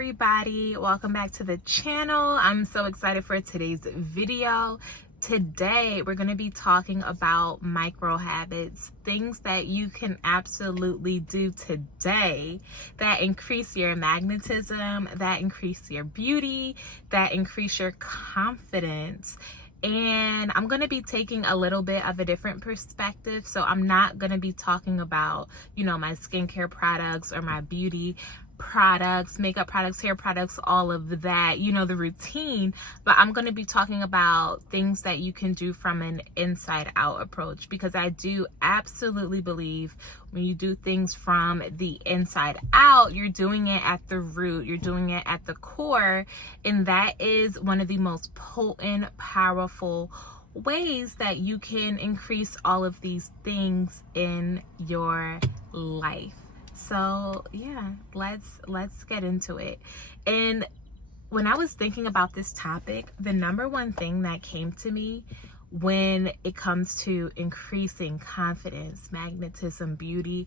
everybody, welcome back to the channel. I'm so excited for today's video. Today we're going to be talking about micro habits, things that you can absolutely do today that increase your magnetism, that increase your beauty, that increase your confidence. And I'm going to be taking a little bit of a different perspective. So I'm not going to be talking about, my skincare products or my beauty products, makeup products, hair products, all of that, the routine. But I'm going to be talking about things that you can do from an inside out approach, because I do absolutely believe when you do things from the inside out, you're doing it at the root, you're doing it at the core. And that is one of the most potent, powerful ways that you can increase all of these things in your life. So yeah, let's get into it. And when I was thinking about this topic, the number one thing that came to me when it comes to increasing confidence, magnetism, beauty,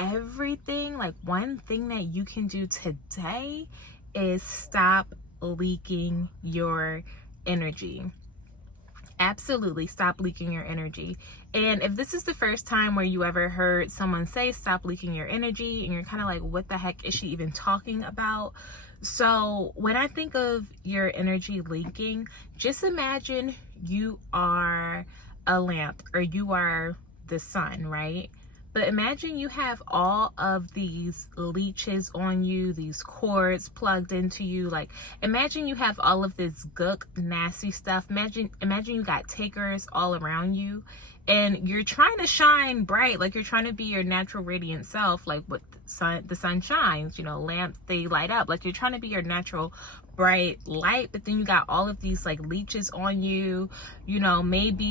everything, like one thing that you can do today is stop leaking your energy. Absolutely stop leaking your energy. And if this is the first time where you ever heard someone say stop leaking your energy and you're kind of like, what the heck is she even talking about? So when I think of your energy leaking, just imagine you are a lamp or you are the sun, right? But imagine you have all of these leeches on you, these cords plugged into you. Like, imagine you have all of this gook, nasty stuff. Imagine you got takers all around you and you're trying to shine bright. Like, you're trying to be your natural radiant self. Like what the sun shines, lamps, they light up. Like, you're trying to be your natural bright light, but then you got all of these like leeches on you. Maybe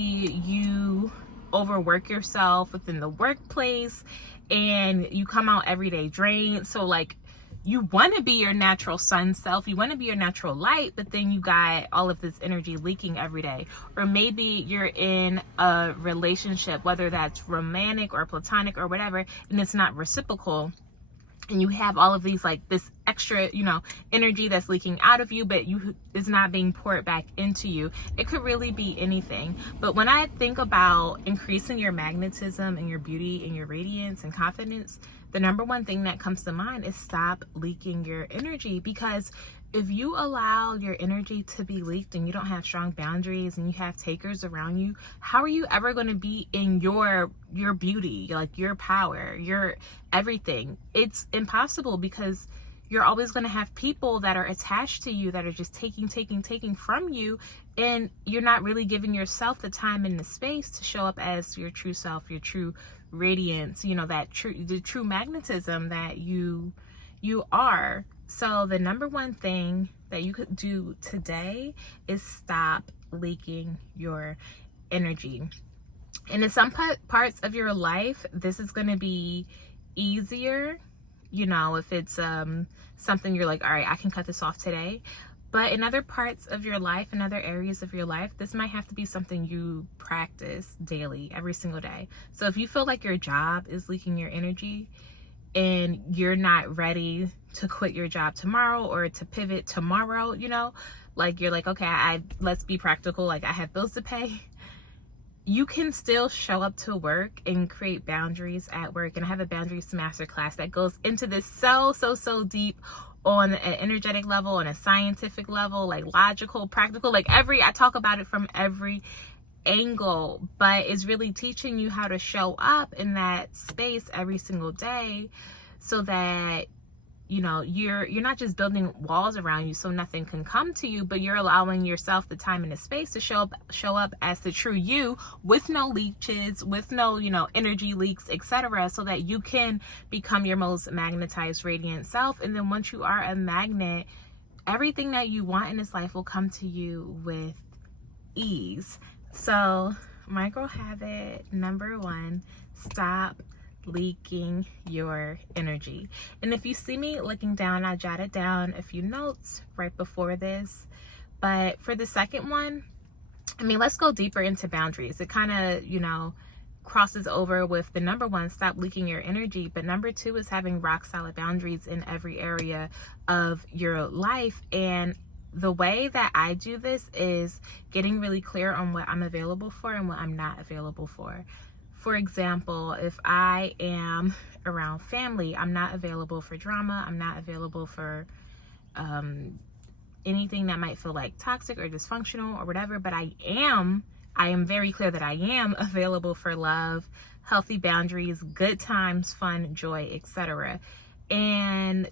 you overwork yourself within the workplace and you come out every day drained. So like, you want to be your natural sun self, you want to be your natural light, but then you got all of this energy leaking every day. Or maybe you're in a relationship, whether that's romantic or platonic or whatever, and it's not reciprocal. And you have all of these, like this extra, energy that's leaking out of you, but is not being poured back into you. It could really be anything. But when I think about increasing your magnetism and your beauty and your radiance and confidence, the number one thing that comes to mind is stop leaking your energy. Because if you allow your energy to be leaked and you don't have strong boundaries and you have takers around you, how are you ever going to be in your beauty, like your power, your everything? It's impossible, because you're always going to have people that are attached to you that are just taking from you, and you're not really giving yourself the time and the space to show up as your true self, your true radiance, the true magnetism that you are. So the number one thing that you could do today is stop leaking your energy. And in some parts of your life, this is going to be easier, if it's something you're like, all right, I can cut this off today. But in other parts of your life, in other areas of your life, this might have to be something you practice daily, every single day. So if you feel like your job is leaking your energy and you're not ready to quit your job tomorrow or to pivot tomorrow, like you're like, okay, let's be practical. Like, I have bills to pay. You can still show up to work and create boundaries at work. And I have a boundaries masterclass that goes into this so deep on an energetic level, on a scientific level, like logical, practical, like I talk about it from every angle, but it's really teaching you how to show up in that space every single day, so that you're not just building walls around you so nothing can come to you, but you're allowing yourself the time and the space to show up as the true you, with no leeches, with no energy leaks, etc., so that you can become your most magnetized radiant self. And then once you are a magnet, everything that you want in this life will come to you with ease. So micro habit number one, stop leaking your energy. And if you see me looking down, I jotted down a few notes right before this. But for the second one, let's go deeper into boundaries. It kind of, crosses over with the number one, stop leaking your energy. But number two is having rock solid boundaries in every area of your life. And the way that I do this is getting really clear on what I'm available for and what I'm not available for. For example, if I am around family, I'm not available for drama. I'm not available for anything that might feel like toxic or dysfunctional or whatever, but I am very clear that I am available for love, healthy boundaries, good times, fun, joy, etc. And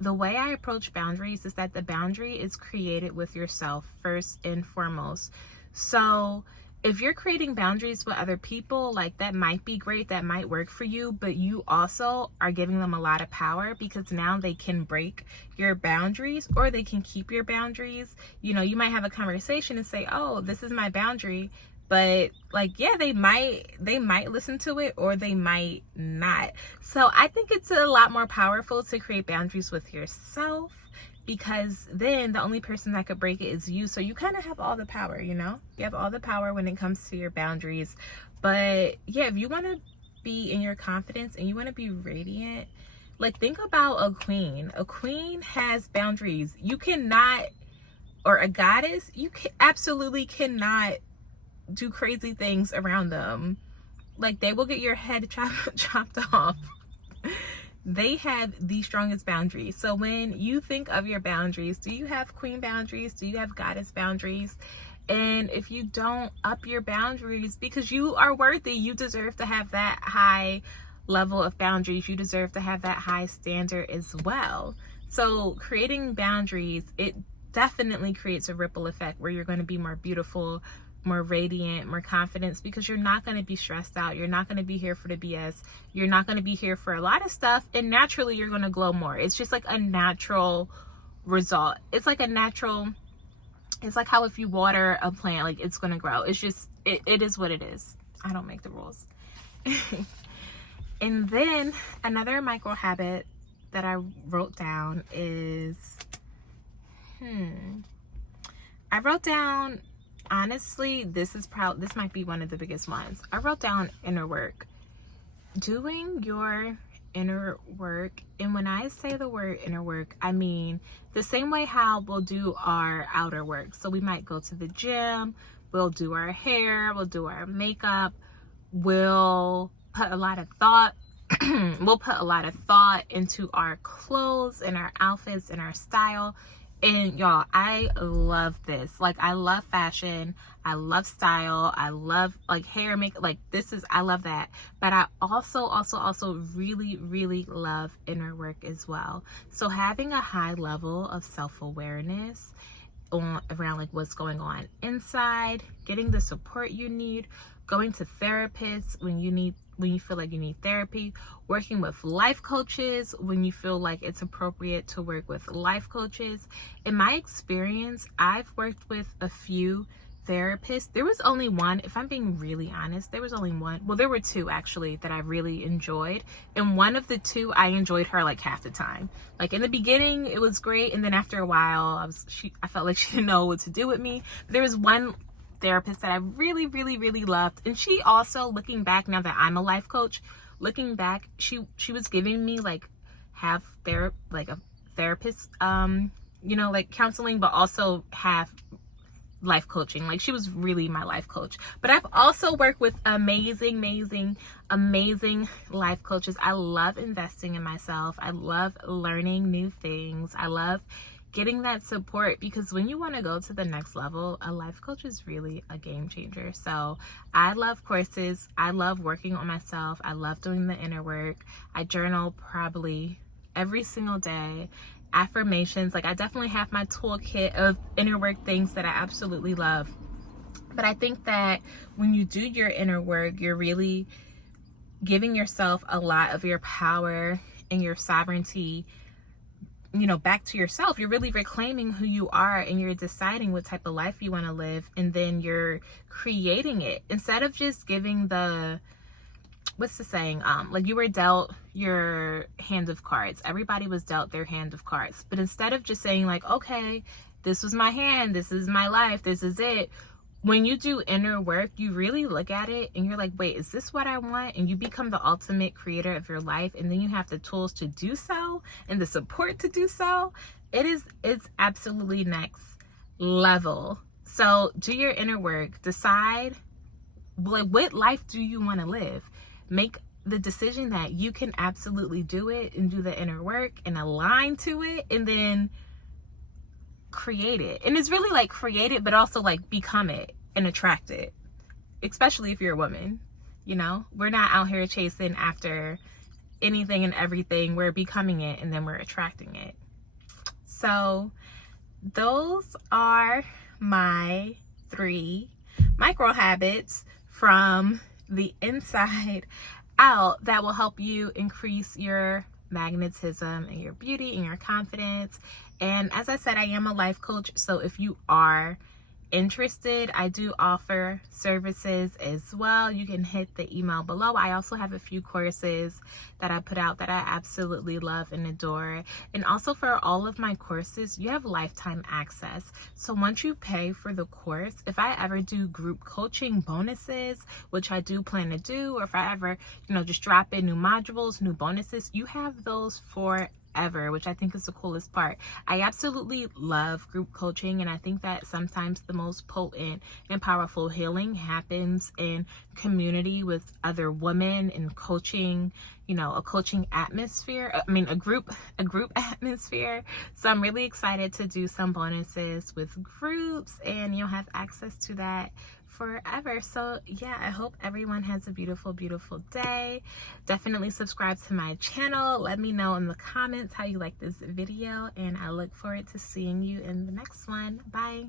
the way I approach boundaries is that the boundary is created with yourself first and foremost. So if you're creating boundaries with other people, like that might be great, that might work for you, but you also are giving them a lot of power, because now they can break your boundaries or they can keep your boundaries. You know, you might have a conversation and say, oh, this is my boundary, but like, yeah, they might listen to it or they might not. So I think it's a lot more powerful to create boundaries with yourself, because then the only person that could break it is you. So you kind of have all the power, you know? You have all the power when it comes to your boundaries. But yeah, if you want to be in your confidence and you want to be radiant, like think about a queen. A queen has boundaries. You cannot, or a goddess, you absolutely cannot do crazy things around them. Like they will get your head chopped off. They have the strongest boundaries. So when you think of your boundaries, do you have queen boundaries? Do you have goddess boundaries? And if you don't, up your boundaries, because you are worthy. You deserve to have that high level of boundaries. You deserve to have that high standard as well. So creating boundaries, it definitely creates a ripple effect where you're going to be more beautiful, more radiant, more confidence, because you're not going to be stressed out. You're not going to be here for the BS. You're not going to be here for a lot of stuff, and naturally you're going to glow more. It's just like a natural result. It's like how if you water a plant, like it's going to grow. It's just it is what it is. I don't make the rules. And then another micro habit that I wrote down is I wrote down, honestly, this might be one of the biggest ones. I wrote down inner work. Doing your inner work. And when I say the word inner work, I mean the same way how we'll do our outer work. So we might go to the gym, we'll do our hair, we'll do our makeup, we'll put a lot of thought into our clothes and our outfits and our style. And y'all, I love this. Like, I love fashion. I love style. I love like hair, makeup. Like I love that. But I also really, really love inner work as well. So having a high level of self-awareness around like what's going on inside, getting the support you need, going to therapists when you feel like you need therapy, working with life coaches when you feel like it's appropriate to work with life coaches. In my experience, I've worked with a few therapists. There was only one, if I'm being really honest, there was only one. Well, there were two actually that I really enjoyed. And one of the two, I enjoyed her like half the time. Like in the beginning, it was great. And then after a while, I felt like she didn't know what to do with me. But there was one therapist that I really, really, really loved. And she also, looking back, now that I'm a life coach, looking back, she was giving me like a therapist, like counseling, but also have life coaching. Like she was really my life coach. But I've also worked with amazing life coaches. I love investing in myself. I love learning new things. I love getting that support, because when you want to go to the next level, a life coach is really a game changer. So I love courses. I love working on myself. I love doing the inner work. I journal probably every single day. Affirmations, like I definitely have my toolkit of inner work things that I absolutely love. But I think that when you do your inner work, you're really giving yourself a lot of your power and your sovereignty, back to yourself. You're really reclaiming who you are, and you're deciding what type of life you want to live, and then you're creating it instead of just giving what's the saying? Like you were dealt your hand of cards. Everybody was dealt their hand of cards. But instead of just saying like, okay, this was my hand, this is my life, this is it, when you do inner work, you really look at it and you're like, wait, is this what I want? And you become the ultimate creator of your life. And then you have the tools to do so and the support to do so. It's absolutely next level. So do your inner work. Decide, like, what life do you want to live? Make the decision that you can absolutely do it, and do the inner work and align to it, and then create it. And it's really like create it, but also like become it and attract it, especially if you're a woman. You know, we're not out here chasing after anything and everything. We're becoming it, and then we're attracting it. So those are my 3 micro habits from the inside out that will help you increase your magnetism and your beauty and your confidence. And as I said, I am a life coach, so if you are interested, I do offer services as well. You can hit the email below. I also have a few courses that I put out that I absolutely love and adore. And also for all of my courses, you have lifetime access. So once you pay for the course, if I ever do group coaching bonuses, which I do plan to do, or if I ever, just drop in new modules, new bonuses, you have those forever, which I think is the coolest part. I absolutely love group coaching, and I think that sometimes the most potent and powerful healing happens in community with other women, and coaching, a coaching atmosphere. A group atmosphere. So I'm really excited to do some bonuses with groups, and you'll have access to that forever. So yeah, I hope everyone has a beautiful, beautiful day. Definitely subscribe to my channel. Let me know in the comments how you like this video, and I look forward to seeing you in the next one. Bye.